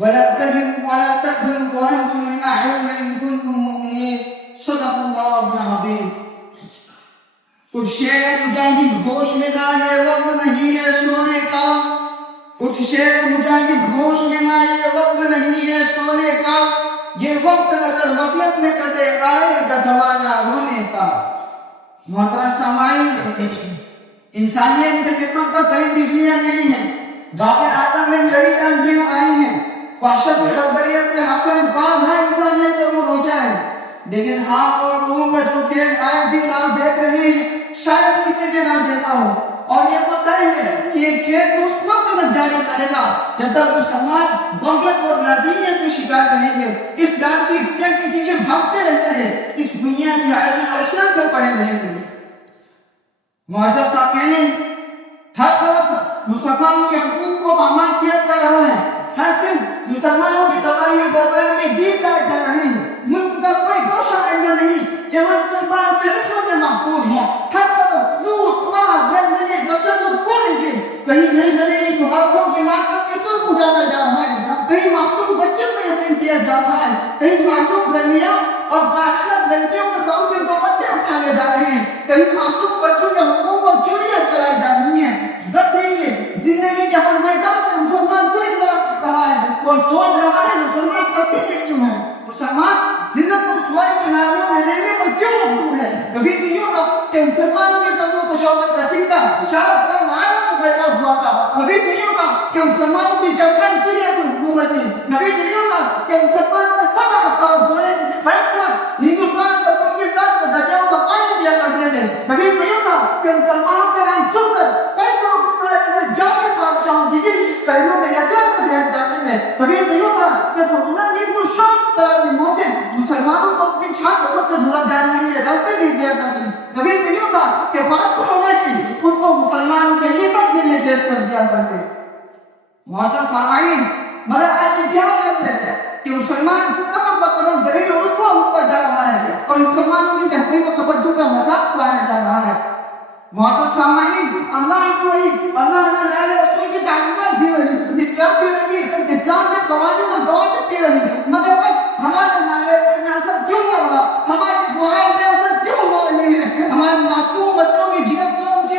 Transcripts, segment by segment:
ولا تهنوا وانتم الاعلون ان كنتم مؤمنين صدق الله العظيم. کچھ شعر مجاہد ہوش میں نہ یہ وقت نہیں ہے سونے کا. کچھ شعر مجاہد ہوش میں نہ یہ وقت نہیں ہے سونے کا. یہ وقت اگر غفلت میں کٹے آئے گا زمانہ رونے کا. محترم سامعین، انسانیت کے خدمت پر کئی بجلیاں گری ہیں. باپ آدم میں کئی انجم آئی ہیں. وحشت و بربریت کے حاصل خواب ہے انسانیت کو وہ روچا ہے. لیکن آپ اور روح کا جو کھیل آئے دن آپ دیکھ رہے ہیں شاید کسی نے نہ دیکھا ہو. اور یہ تو طے ہے کہ یہ کھیل اس وقت تک جاری رہے گا جب تک مسلمان غفلت اور نادانیت کے شکار رہیں گے. اس لالچی دنیا کے پیچھے بھاگتے رہتے ہیں. اس دنیا کی عشرت میں پڑے رہیں گے. معزز سامعین، ہر طرف مسلمانوں کے حقوق کو پامال کیا جا رہا ہے. صرف مسلمانوں کی تباہی بربادی میں بھی کاٹ جا رہے ہیں. ملک کا کوئی گوشہ ایسا نہیں جہاں مسلمان کے عصمت محفوظ ہوں. ہر طرف لوٹ مار زلزلے تشدد پوری سے کہیں نئی نئی سہاگوں کے مارکز کے طور پر جانا جا رہا ہے. کہیں معصوم بچوں کو یتیم کیا جا رہا ہے. کہیں معصوم بنیا اور باعث لڑکیوں کے سر سے دوپٹے اچھالے جا رہے ہیں. کہیں معصوم بچوں کے حقوق پر چوریاں چلائی جا رہی ہیں. زندگی کے ہر میدان میں مسلمان تیز طرف رہا ہے اور سوچ رہا ہے مسلمان کرتے کیوں ہے. مسلمان ذلت اور رسوائی کے نالیوں میں لینے پر کیوں مجبور ہے. کبھی تو یوں تھا کہ مسلمانوں کے سبوں کو شوکت رسید کا اشارت کا معاہدہ پیدا ہوا تھا. کبھی تو یوں تھا کہ مسلمانوں کی جبران تلیہ کو حکومت تھی. کبھی تو یوں تھا کہ مسلمانوں کا صبر کا دورے فیصلہ ہندوستان اور پاکستان کو دجاؤ کا پانی دیا کرتے تھے. کبھی تو یوں تھا کہ مسلمانوں کا نام سن کر کیسے جانے بادشاہوں کی جن پہلوں میں یقین کر جاتے ہیں. کبھی تو یوں تھا کہ سلطنت کی کچھ شوق طرح موجود مسلمانوں کو اپنی چھات سے دھلا جانے کے لیے راستے نہیں دیا کرتی. کبھی تو یوں تھا کہ بات کو ہونے سے خود کو مسلمانوں کے لیے دل پیش کر دیا کرتے. معزز سامعین، مگر آج یہ کیا حالت ہے کہ مسلمان قدم بہ قدم ذلیل و رسوا ہوتا جا رہا ہے اور مسلمانوں کی تہذیب و توجہ کا مذاق اڑایا جا رہا ہے. معزز سامعین، اللہ کی وحی، اللہ نے رسول کی تعلیمات بھی وہی، اسلام بھی وہی، اسلام کے قوانین و ضوابط بھی وہی. مگر اب ہمارے نعرے پر اثر کیوں نہ ہوا؟ ہماری دعائیں بے اثر کیوں ہو رہی ہیں؟ ہمارے معصوم بچوں کی جگت کو ان سے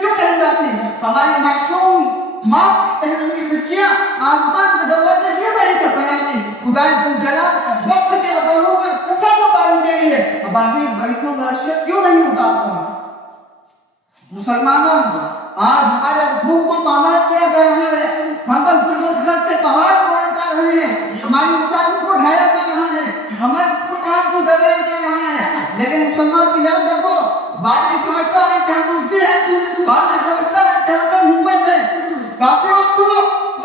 کیوں رہ جاتی ہیں؟ ہماری معصوم ماں بہنوں کی سسکیاں آسمان کے دروازے کیوں نہیں کھٹکھٹاتی؟ خدا ذوالجلال وقت کے ابروں پر سب پانی دے رہی ہے. ابابیل بھڑکوں کا اشک کیوں نہیں اتارتا؟ مسلمانوں، آج ہمارے حقوق کو پامال کیا جا رہا ہے. منگل فروخت کے پہاڑ توڑے جا رہے ہیں. ہماری مساجد کو ڈھایا جا رہا ہے. ہمارے قرآن کو دبایا جا رہا ہے. لیکن مسلمان کی یاد رکھو، باتیں سمجھتا ہے کہ ہم مستی ہیں، باتیں سمجھتا ہے کہ ہم کم ہمت ہے. کافی وقت کو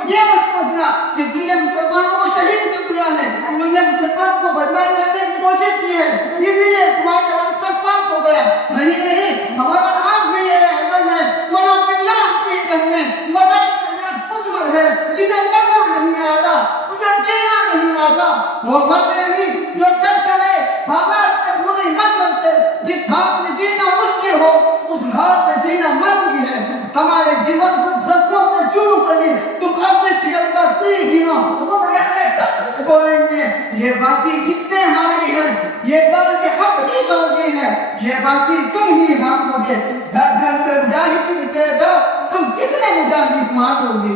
یہ مت سمجھنا کہ جن نے مسلمانوں کو شہید کر دیا ہے انہوں نے مسلمان کو بدنام کرنے کی کوشش کی ہے، اس لیے تمہارا راستہ صاف ہو گیا. نہیں، ہمارا آج بھی یہ اعلان ہے، فلا باللہ کی کہنے لڑائی کرنا عذر ہے. جسے مذہب نہیں آتا اسے جینا نہیں آتا. وہ مرد نہیں جو ڈر کرے بغیر اپنی مذہب سے. جس ہاتھ میں جینا مشکل ہو اس ہاتھ میں جینا مرضی ہے. ہمارے جسم زخموں سے چور سکے تم اپنے شکل کا تیر گنا بولیں گے یہ بازی کس نے ہاری ہے؟ یہ بازی حق کی بازی ہے. یہ بازی تم ہی ہارو گے. گھر گھر سے مجاہدین نکلے گا، تم کتنے مجاہد مارو گے؟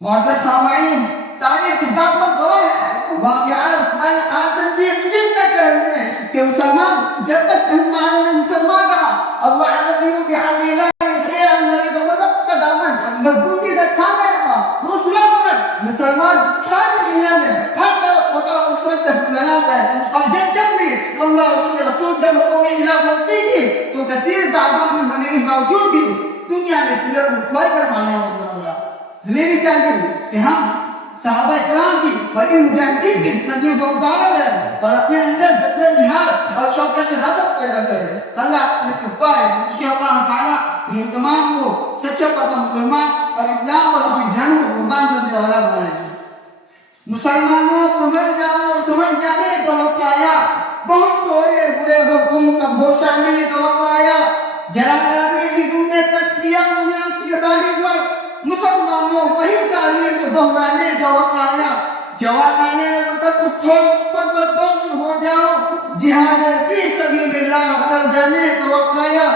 معزز سامعین، تاریخ کتاب پر گواہ ہے، واقعات تنظیم تک کر رہے ہیں کہ مسلمان جب تک مسلمانوں نے مسلمان رہا اللہ علیہ بحمد مضبوطی سے تھامے رہا. دوسرا پر مسلمان ساری دنیا میں ہر طرف خدا اس کو سے بنا ہے. اور جب بھی اللہ اس کے رسول جب حکم الہ ورزی کی تو کثیر تعداد میں ہونے کے باوجود بھی دنیا میں ذلت رسوائی کا سامنا ہوا. ہمیں بھی چاہیے کہ ہم صحابہ کرام کی بڑی مجاہدین کی زندگیوں کو اتارا ہے اور اپنے اندر جذبہ جہاد اور شوق شہادت پیدا کرے. اللہ اس کو پائے کہ اللہ تعالیٰ ان تمام کو سچا پاک مسلمان اور اسلام اور اپنی جان کو قربان کرنے والا بنائے. مسلمانوں سمجھ جانے کا وقت آیا. بہت سوئے ہوئے حکم کا بوشانے کا وقت آیا. جناب کی دنیا تشریح اس کی تاریخ پر مسلمانوں وہی تاریخ دہرانے کا وقت آیا، جواب آنے مطلب اٹھو فربردوش ہو جاؤ، جہاد فی سبیل اللہ بدل جانے کا وقت آیا،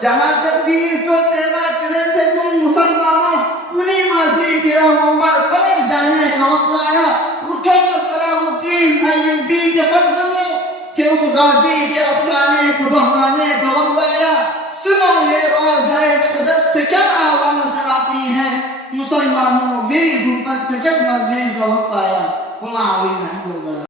جہاں تقدیر سو تیرا چلے تھے تم مسلمانوں، انہی ماضی کی راہوں پر پلٹ جانے کا وقت آیا، اٹھو صلاح الدین ایوبی کے فرزندوں کہ اس غازی کے افسانے کو دہرانے کا وقت آیا، سنو یہ روزہ اقدس سے کیا آواز آتی ہے، مسلمانوں میری گھر پر کٹک مرنے کا وقت آیا،